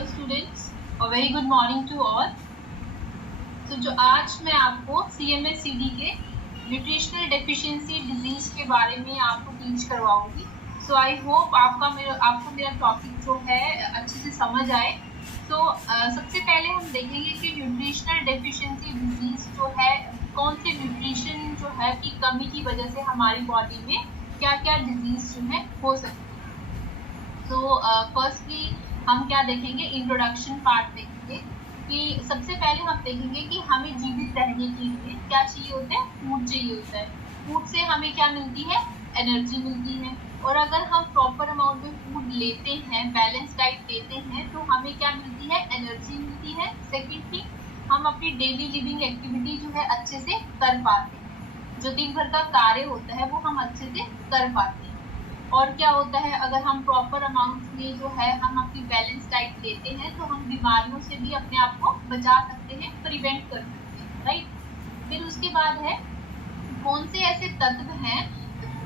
Hello students और very good morning to all. तो जो आज मैं आपको CMSCD के न्यूट्रिशनल डेफिशिएंसी डिजीज के बारे में आपको टीच करवाऊंगी। सो आई होप आपको मेरा टॉपिक जो है अच्छे से समझ आए। तो सबसे पहले हम देखेंगे कि न्यूट्रिशनल डेफिशिएंसी डिजीज जो है कौन से न्यूट्रिशन जो है की कमी की वजह से हमारी बॉडी में क्या क्या डिजीज जो है हो सकती है। तो फर्स्टली हम क्या देखेंगे, इंट्रोडक्शन पार्ट देखेंगे कि सबसे पहले हम देखेंगे कि हमें जीवित रहने के लिए क्या चाहिए होता है, फूड चाहिए होता है। फूड से हमें क्या मिलती है, एनर्जी मिलती है। और अगर हम प्रॉपर अमाउंट में फूड लेते हैं, बैलेंस डाइट लेते हैं, तो हमें क्या मिलती है, एनर्जी मिलती है। सेकेंड थिंग, हम अपनी डेली लिविंग एक्टिविटी जो है अच्छे से कर पाते हैं, जो दिन भर का कार्य होता है वो हम अच्छे से कर पाते हैं। और क्या होता है, अगर हम प्रॉपर अमाउंट में जो है हम अपनी बैलेंस डाइट लेते हैं तो हम बीमारियों से भी अपने आप को बचा सकते हैं, प्रिवेंट कर सकते हैं, राइट। फिर उसके बाद है कौन से ऐसे तत्व हैं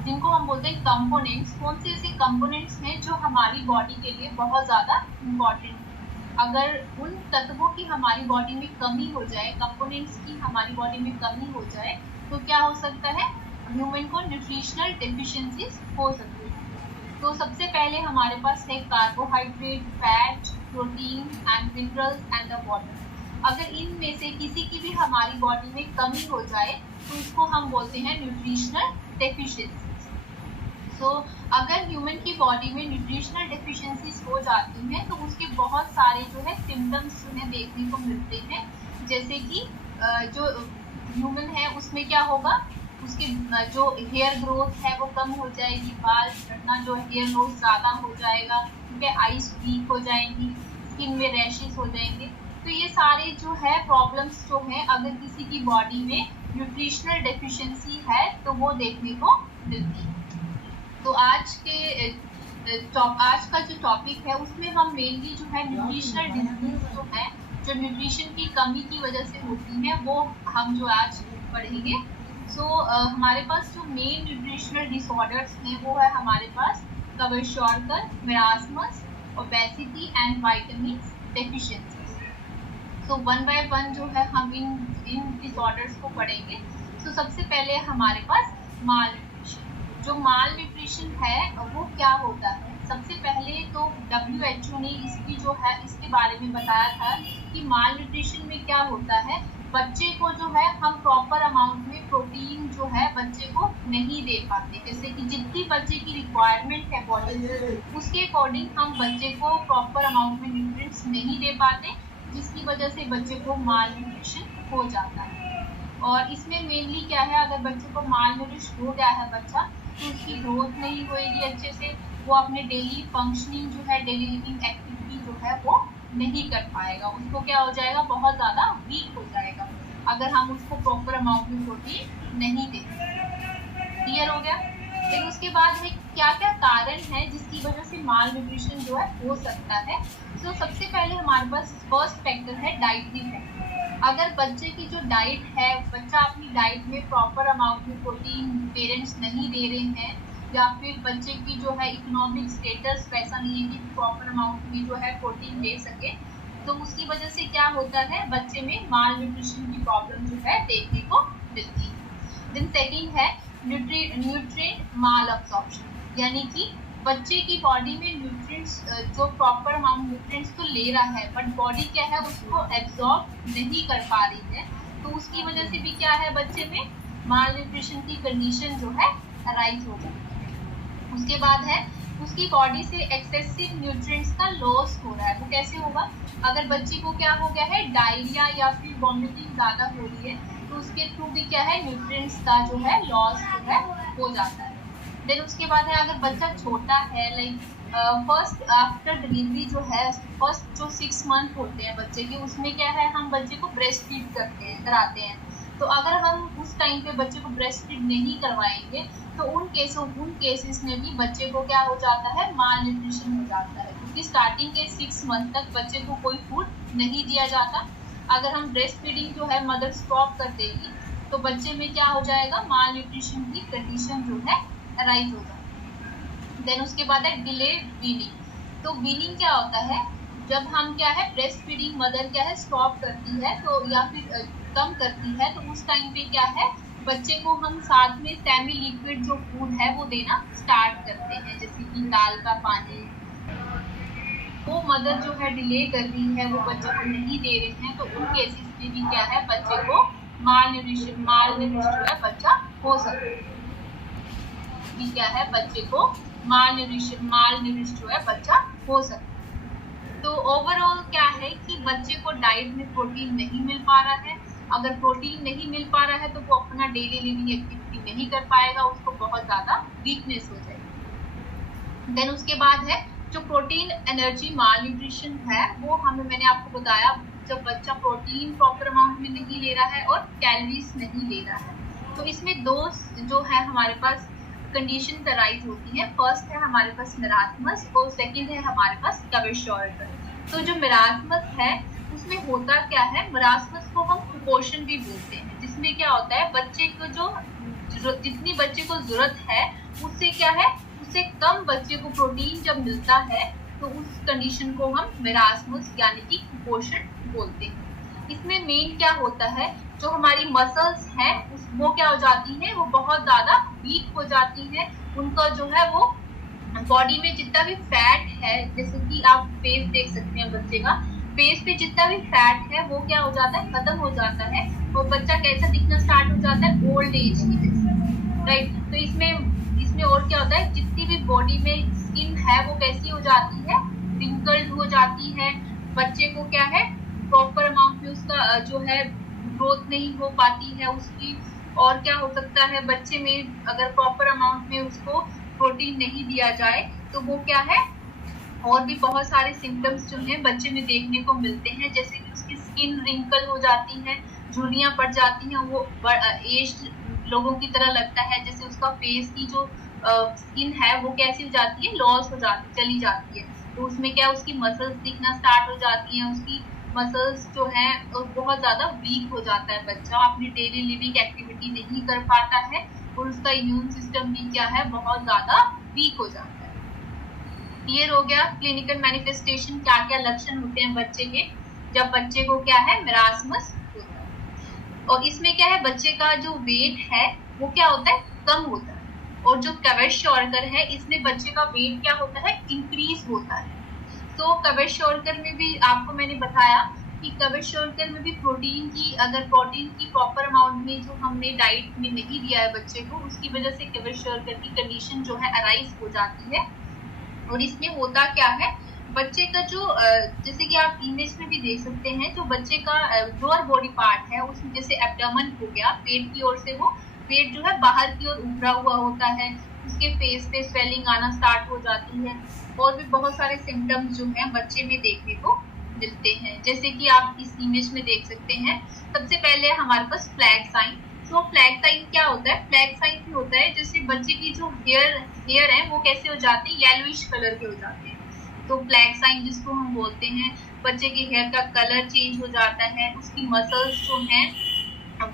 जिनको हम बोलते हैं कंपोनेंट्स, कौन से ऐसे कंपोनेंट्स हैं जो हमारी बॉडी के लिए बहुत ज़्यादा इम्पॉर्टेंट है। अगर उन तत्वों की हमारी बॉडी में कमी हो जाए, कंपोनेंट्स की हमारी बॉडी में कमी हो जाए, तो क्या हो सकता है, ह्यूमन को न्यूट्रिशनल डेफिशिएंसीज हो सकती है। तो सबसे पहले हमारे पास है carbohydrate, fat, protein and minerals and the water. अगर इनमें से किसी की भी हमारी बॉडी में कमी हो जाए तो उसको हम बोलते हैं न्यूट्रिशनल डेफिशिएंसीज। सो अगर ह्यूमन की बॉडी में न्यूट्रिशनल डेफिशिएंसीज हो जाती हैं तो उसके बहुत सारे जो है सिम्टम्स जो है देखने को मिलते हैं। जैसे कि जो ह्यूमन है उसमें क्या होगा, उसकी जो हेयर ग्रोथ है वो कम हो जाएगी, बाल झड़ना जो हेयर ग्रोथ ज़्यादा हो जाएगा, उनके आईज वीक हो जाएंगी, स्किन में रैशेस हो जाएंगे। तो ये सारे जो है प्रॉब्लम्स जो हैं अगर किसी की बॉडी में न्यूट्रिशनल डेफिशिएंसी है तो वो देखने को मिलती है। तो आज का जो टॉपिक है उसमें हम मेनली जो है न्यूट्रिशनल डिजीज जो है, जो न्यूट्रिशन की कमी की वजह से होती हैं, वो हम जो आज पढ़ेंगे। सो हमारे पास जो मेन न्यूट्रिशनल डिसऑर्डर्स हैं वो है हमारे पास kwashiorkor, marasmus, obesity and vitamin deficiencies. So one by one जो है हम इन डिसऑर्डर्स को पढ़ेंगे। सो सबसे पहले हमारे पास माल न्यूट्रिशन। जो माल न्यूट्रिशन है वो क्या होता है, सबसे पहले तो WHO ने इसके बारे में बताया था कि माल न्यूट्रिशन में क्या होता है, बच्चे को जो है हम प्रॉपर अमाउंट में प्रोटीन जो है बच्चे को नहीं दे पाते। जैसे कि जितनी बच्चे की रिक्वायरमेंट है बॉडी में उसके अकॉर्डिंग हम बच्चे को प्रॉपर अमाउंट में न्यूट्रिएंट्स नहीं दे पाते, जिसकी वजह से बच्चे को माल न्यूट्रिशन हो जाता है। और इसमें मेनली क्या है, अगर बच्चे को माल न्यूट्रिशन हो गया है बच्चा तो उसकी ग्रोथ नहीं होएगी अच्छे से, वो अपने डेली फंक्शनिंग जो है, डेली लिविंग एक्टिविटी जो है वो नहीं कर पाएगा, उसको क्या हो जाएगा, बहुत ज़्यादा वीक हो जाएगा अगर हम उसको प्रॉपर अमाउंट में प्रोटीन नहीं देंगे। क्लियर हो गया। फिर उसके बाद है क्या क्या कारण है जिसकी वजह से माल न्यूट्रिशन जो है हो सकता है। तो सबसे पहले हमारे पास फर्स्ट फैक्टर है डाइटरी फैक्टर। अगर बच्चे की जो डाइट है, बच्चा अपनी डाइट में प्रॉपर अमाउंट में प्रोटीन पेरेंट्स नहीं दे रहे हैं, या फिर बच्चे की जो है इकोनॉमिक स्टेटस वैसा नहीं है कि प्रॉपर अमाउंट में जो है प्रोटीन ले सके, तो उसकी वजह से क्या होता है, बच्चे में माल न्यूट्रिशन की प्रॉब्लम जो है देखने को मिलती है। देन सेकंड है न्यूट्रिएंट माल अब्सॉर्प्शन, यानी कि बच्चे की बॉडी में न्यूट्रिएंट्स जो प्रॉपर अमाउंट न्यूट्रिएंट्स तो ले रहा है बट बॉडी क्या है उसको एब्जॉर्ब नहीं कर पा रही है, तो उसकी वजह से भी क्या है, बच्चे में माल न्यूट्रिशन की कंडीशन जो है अराइज हो जाती है। उसके बाद है उसकी बॉडी से एक्सेसिव न्यूट्रिएंट्स का लॉस हो रहा है। वो कैसे होगा, अगर बच्चे को क्या हो गया है, डायरिया या फिर वॉमिटिंग ज़्यादा हो रही है तो उसके थ्रू भी क्या है, न्यूट्रिएंट्स का जो है लॉस जो है हो जाता है। देन उसके बाद है अगर बच्चा छोटा है, लाइक फर्स्ट आफ्टर डिलीवरी जो है, फर्स्ट जो 6 मंथ होते हैं बच्चे के, उसमें क्या है, हम बच्चे को ब्रेस्ट फीड कराते हैं। तो अगर हम उस टाइम पे बच्चे को ब्रेस्ट फीड नहीं करवाएंगे तो उन केसेस में भी बच्चे को क्या हो जाता है, माल न्यूट्रिशन हो जाता है, क्योंकि स्टार्टिंग के 6 मंथ तक बच्चे को कोई फूड नहीं दिया जाता। अगर हम ब्रेस्ट फीडिंग जो है मदर स्टॉप कर देगी तो बच्चे में क्या हो जाएगा, माल न्यूट्रिशन की कंडीशन जो है अराइज हो जाती है। देन उसके बाद है डिलेड वीनिंग। तो वीनिंग क्या होता है, जब हम क्या है ब्रेस्ट फीडिंग मदर क्या है स्टॉप करती है तो या फिर कम करती है तो उस टाइम पे क्या है बच्चे को हम साथ में सेमी लिक्विड जो फूड है वो देना स्टार्ट करते हैं, जैसे कि दाल का पानी। वो मदर जो है डिले कर रही है, वो बच्चे को नहीं दे रहे हैं, तो उन केसेस में भी क्या है बच्चे को मालन्यूट्रिश जो है बच्चा हो सकता है। क्या है बच्चे को मालन्यूट्रिश जो है बच्चा हो सकता है। तो ओवरऑल क्या है कि बच्चे को डाइट में प्रोटीन नहीं मिल पा रहा है। अगर प्रोटीन नहीं मिल पा रहा है तो वो अपना डेली लिविंग एक्टिविटी नहीं कर पाएगा, उसको बहुत ज्यादा वीकनेस हो जाएगी। देन उसके बाद है जो प्रोटीन एनर्जी मालन्यूट्रिशन है, वो मैंने आपको बताया जब बच्चा प्रोटीन प्रॉपर अमाउंट में नहीं ले रहा है और कैलोरीज नहीं ले रहा है। तो इसमें दो जो है हमारे पास कंडीशन अराइज होती है। फर्स्ट है हमारे पास मेरास्मस और सेकंड है हमारे पास क्वेशोर्कर। तो जो मेरास्मस है उसमें होता क्या है, मेरास्मस को हम कुपोषण भी बोलते हैं, जिसमें क्या होता है बच्चे को जो जितनी बच्चे को जरूरत है उससे क्या है उससे कम बच्चे को प्रोटीन जब मिलता है तो उस कंडीशन को हम मेरास्मस यानी कि कुपोषण बोलते हैं। इसमें मेन क्या होता है, जो हमारी मसल्स हैं वो क्या हो जाती हैं, वो बहुत ज्यादा वीक हो जाती हैं। उनका जो है वो बॉडी में जितना भी फैट है, जैसे कि आप फेस देख सकते हैं बच्चे का, फेस पे जितना भी फैट है वो क्या हो जाता है खत्म हो जाता है और बच्चा कैसा दिखना स्टार्ट हो जाता है ओल्ड एज की जैसे, राइट। तो इसमें और क्या होता है, जितनी भी बॉडी में स्किन है वो कैसी हो जाती है, रिंकल्ड हो जाती है। बच्चे को क्या है प्रॉपर अमाउंट में उसका जो है ग्रोथ नहीं हो पाती है उसकी। और क्या हो सकता है बच्चे में अगर प्रॉपर अमाउंट में उसको प्रोटीन नहीं दिया जाए तो वो क्या है और भी बहुत सारे सिम्टम्स जो हैं बच्चे में देखने को मिलते हैं, जैसे कि उसकी स्किन रिंकल हो जाती है, झुर्रियां पड़ जाती हैं, वो एज लोगों की तरह लगता है, जैसे उसका फेस की जो स्किन है वो कैसी हो जाती है लॉस हो जाती चली जाती है। तो उसमें क्या उसकी मसल्स दिखना स्टार्ट हो जाती हैं, उसकी मसल्स जो है बहुत ज्यादा वीक हो जाता है, बच्चा अपनी डेली लिविंग एक्टिविटी नहीं कर पाता है और उसका इम्यून सिस्टम भी क्या है बहुत ज्यादा वीक हो जाता है। क्लियर हो गया क्लिनिकल मैनिफेस्टेशन क्या क्या लक्षण होते हैं बच्चे के जब बच्चे को क्या है मेरास्मस होता है। और इसमें क्या है बच्चे का जो वेट है वो क्या होता है कम होता है, और जो क्वेशोर्कर है इसमें बच्चे का वेट क्या होता है इंक्रीज होता है। तो क्वेशोर्कर में भी आपको मैंने बताया कि क्वेशोर्कर में भी प्रोटीन की अगर प्रोटीन की प्रॉपर अमाउंट में जो हमने डाइट में नहीं दिया है बच्चे को, उसकी वजह से क्वेशोर्कर की कंडीशन जो है अराइज हो जाती है। और इसमें होता क्या है बच्चे का जो जैसे कि आप इमेज में भी देख सकते हैं, जो बच्चे का लोअर बॉडी पार्ट है उसमें जैसे एब्डोमेन हो गया, पेट की ओर से वो पेट जो है बाहर की ओर उभरा हुआ होता है, उसके फेस पे स्वेलिंग आना स्टार्ट हो जाती है, और भी बहुत सारे सिम्टम्स जो हैं बच्चे में देखने को मिलते हैं, जैसे कि आप इस इमेज में देख सकते हैं। सबसे पहले हमारे पास फ्लैग साइन। तो फ्लैग साइन क्या होता है, फ्लैग साइन होता है जैसे बच्चे की जो हेयर है वो कैसे हो जाते हैं येलोइश कलर के हो जाते हैं। तो फ्लैग साइन जिसको हम बोलते हैं, बच्चे के हेयर का कलर चेंज हो जाता है, उसकी मसल्स जो हैं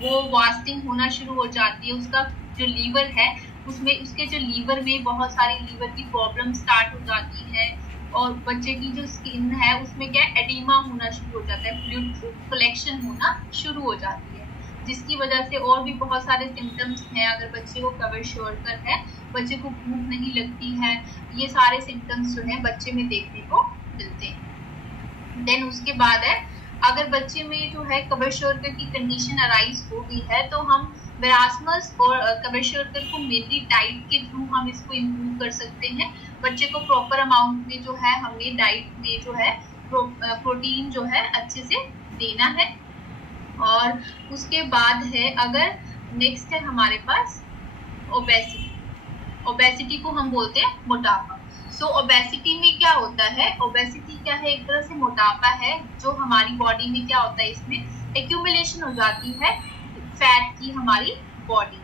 वो वास्टिंग होना शुरू हो जाती है, उसका जो लीवर है उसमें उसके जो लीवर में बहुत सारी लीवर की प्रॉब्लम स्टार्ट हो जाती है, और बच्चे की जो स्किन है उसमें क्या एडिमा होना शुरू हो जाता है, फ्लूइड कलेक्शन होना शुरू हो जाती है, जिसकी वजह से और भी बहुत सारे सिम्टम्स हैं। अगर बच्चे को क्वेशोर्कर है, बच्चे को भूख नहीं लगती है, ये सारे सिम्टम्स जो है बच्चे में देखने को मिलते हैं। देन उसके बाद है अगर बच्चे में जो है क्वेशोर्कर की कंडीशन अराइज हो गई है तो हम मेरास्मस और क्वेशोर्कर को मेनली डाइट के थ्रू हम इसको इम्प्रूव कर सकते हैं। बच्चे को प्रॉपर अमाउंट में जो है हमें डाइट में जो है प्रोटीन जो है अच्छे से देना है। और उसके बाद है अगर नेक्स्ट है हमारे पास ओबेसिटी को हम बोलते हैं मोटापा। सो ओबेसिटी में क्या होता है, ओबेसिटी क्या है एक तरह से मोटापा है जो हमारी बॉडी में क्या होता है, इसमें एक्यूमुलेशन हो जाती है फैट की हमारी बॉडी।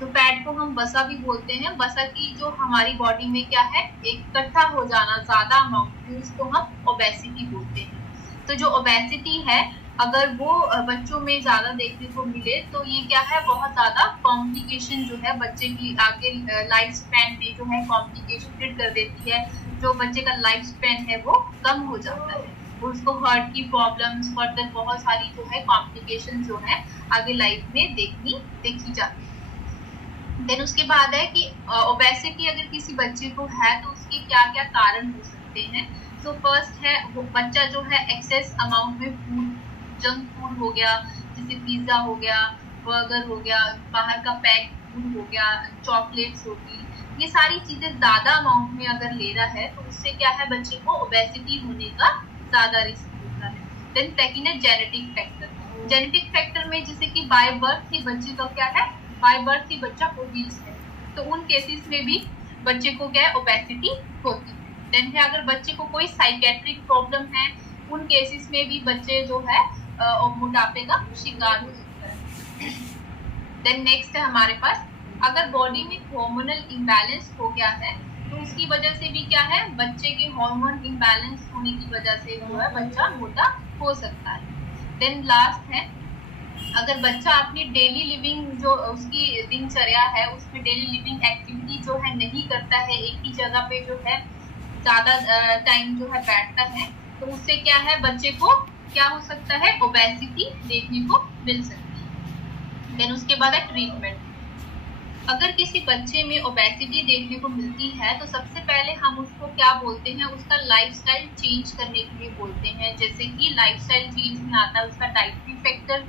तो फैट को हम वसा भी बोलते हैं, वसा की जो हमारी बॉडी में क्या है इकट्ठा हो जाना ज्यादा अमाउंट में, उसको हम ओबेसिटी बोलते हैं। तो जो ओबेसिटी है अगर वो बच्चों में ज्यादा देखने को मिले तो ये क्या है बहुत ज्यादा कॉम्प्लिकेशन जो है बच्चे की आगे लाइफ स्पैन में जो है कॉम्प्लिकेशन क्रिएट कर देती है, जो बच्चे का लाइफ स्पैन है वो कम हो जाता है। उसको हार्ट की प्रॉब्लम्स, फर्दर बहुत सारी जो है कॉम्प्लिकेशन जो है आगे लाइफ में देखी जाती है। देन उसके बाद है कि ओबेसिटी अगर किसी बच्चे को है तो उसके क्या क्या कारण हो सकते हैं। तो फर्स्ट है वो बच्चा जो है एक्सेस अमाउंट में फूड, जंक फूड हो गया, जैसे पिज्जा हो गया, बर्गर हो गया, बाहर का पैक फूड हो गया, चॉकलेट्स होगी, ये सारी चीजें ज्यादा अमाउंट में अगर ले रहा है तो उससे क्या है बच्चे को ओबेसिटी होने का ज्यादा रिस्क होता है। देन सेकंड है जेनेटिक फैक्टर। जेनेटिक फैक्टर में जैसे कि बाय बर्थ ही बच्चे का क्या है, बाय बर्थ ही बच्चा ओबीस है, तो उन केसेस में भी बच्चे को क्या है ओबेसिटी होती है। देन है अगर बच्चे को कोई साइकेट्रिक प्रॉब्लम है, उन केसेस में भी बच्चे जो है मोटापे का शिकार हो सकता है। देन नेक्स्ट है हमारे पास अगर बॉडी में हार्मोनल इम्बैलेंस हो गया है तो उसकी वजह से भी क्या है बच्चे के हार्मोन इम्बैलेंस होने की वजह से जो है बच्चा मोटा हो सकता है। देन लास्ट है अगर बच्चा अपनी डेली लिविंग जो उसकी दिनचर्या है उसमें डेली लिविंग एक्टिविटी जो है नहीं करता है, एक ही जगह पे जो है ज्यादा टाइम जो है बैठता है, तो उससे क्या है बच्चे को क्या हो सकता है ओबेसिटी देखने को मिल सकती है। देन उसके बाद है ट्रीटमेंट। अगर किसी बच्चे में ओबेसिटी देखने को मिलती है तो सबसे पहले हम उसको क्या बोलते हैं, उसका लाइफस्टाइल चेंज करने के लिए बोलते हैं। जैसे कि लाइफस्टाइल चेंज में आता है उसका डाइटरी फैक्टर,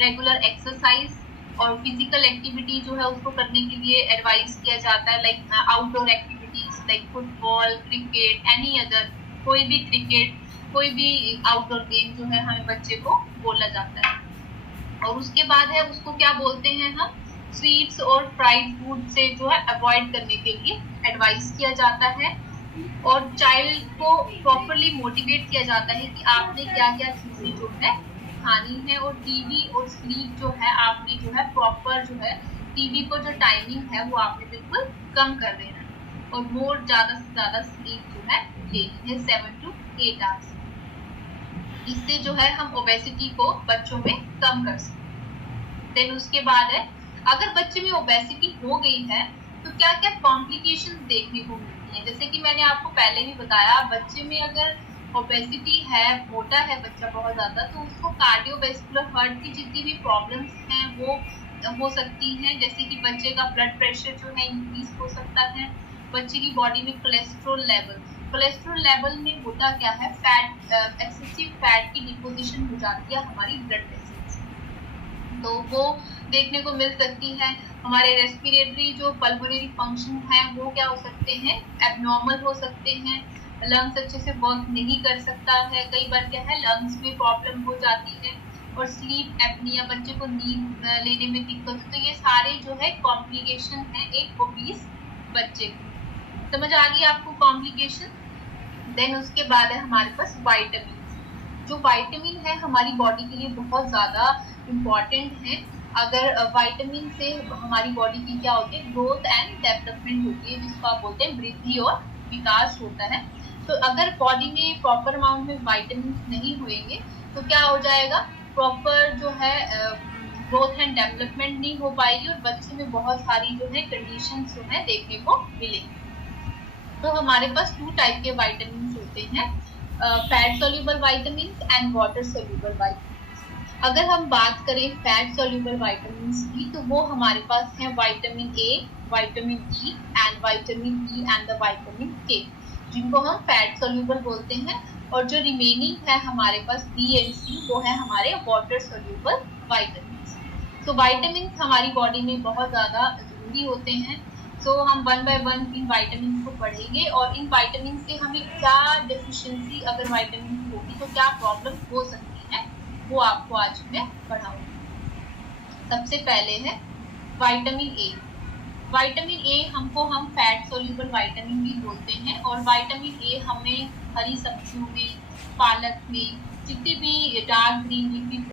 रेगुलर एक्सरसाइज और फिजिकल एक्टिविटी जो है उसको करने के लिए एडवाइस किया जाता है, like outdoor activities like football, cricket, any other कोई भी क्रिकेट, कोई भी आउटडोर गेम जो है हमें बच्चे को बोला जाता है। और उसके बाद है उसको क्या बोलते हैं हम स्वीट्स और फ्राइड फूड से जो है अवॉइड करने के लिए एडवाइस किया जाता है। और चाइल्ड को प्रॉपरली मोटिवेट किया जाता है कि आपने क्या क्या चीजें जो है खानी है, और टीवी और स्लीप जो है आपने जो है प्रॉपर जो है टीवी को जो टाइमिंग है वो आपने बिल्कुल कम कर देना है, और मोर ज्यादा से ज्यादा स्लीप जो है लेनी है 7 to 8 आवर्स। इससे जो है हम ओबेसिटी को बच्चों में कम कर सकते हैं। देन उसके बाद है अगर बच्चे में ओबेसिटी हो गई है तो क्या क्या कॉम्प्लिकेशंस देखने को मिलती है। जैसे कि मैंने आपको पहले भी बताया बच्चे में अगर ओबेसिटी है, मोटा है बच्चा बहुत ज्यादा, तो उसको कार्डियोवैस्कुलर हार्ट की जितनी भी प्रॉब्लम्स हैं वो हो सकती हैं। जैसे कि बच्चे का ब्लड प्रेशर जो है इंक्रीज हो सकता है, बच्चे की बॉडी में कोलेस्ट्रॉल लेवल में होता क्या है फैट, एक्सेसिव फैट की डिपोजिशन हो जाती है हमारी ब्लड वेसल्स, तो वो देखने को मिल सकती है। हमारे रेस्पिरेटरी जो पल्मोनरी फंक्शन है वो क्या हो सकते हैं एबनॉर्मल हो सकते हैं, लंग्स अच्छे से वर्क नहीं कर सकता है, कई बार क्या है लंग्स में प्रॉब्लम हो जाती है, और स्लीप एपनिया बच्चे को नींद लेने में दिक्कत, तो ये सारे जो है कॉम्प्लिकेशन है एक ओबीस बच्चे को। समझ आ गई आपको कॉम्प्लिकेशन। देन उसके बाद है हमारे पास वाइटामिन। जो वाइटामिन है हमारी बॉडी के लिए बहुत ज्यादा इम्पॉर्टेंट है। अगर वाइटामिन से हमारी बॉडी की क्या होती है ग्रोथ एंड डेवलपमेंट होती है, जिसको आप बोलते हैं वृद्धि और विकास होता है। तो अगर बॉडी में प्रॉपर अमाउंट में वाइटामिन नहीं होंगे तो क्या हो जाएगा, प्रॉपर जो है ग्रोथ एंड डेवलपमेंट नहीं हो पाएगी, और बच्चे में बहुत सारी जो है कंडीशन जो है देखने को मिलेंगी। तो हमारे पास 2 टाइप के वाइटामिन होते हैं, fat soluble vitamin and water soluble vitamin. अगर हम बात करें फैट सोल्यूबल वाइटामिन की तो वो हमारे पास है vitamin A, vitamin E and the vitamin के, जिनको हम फैट सोल्यूबल बोलते हैं। और जो रिमेनिंग है हमारे पास बी एंड सी वो है हमारे वाटर सोल्यूबल वाइटामिन। तो वाइटामिन हमारी बॉडी में बहुत ज़्यादा जरूरी होते हैं। तो हम 1 by 1 इन वाइटामिन को पढ़ेंगे, और इन वाइटामिन से हमें क्या डेफिशिएंसी अगर वाइटामिन की होगी तो क्या प्रॉब्लम हो सकती है वो आपको आज मैं पढ़ाऊंगी। सबसे पहले है विटामिन ए। विटामिन ए हमको हम फैट सोल्यूबल विटामिन भी बोलते हैं, और विटामिन ए हमें हरी सब्जियों में, पालक में, जितनी भी डार्क ग्रीन लीफी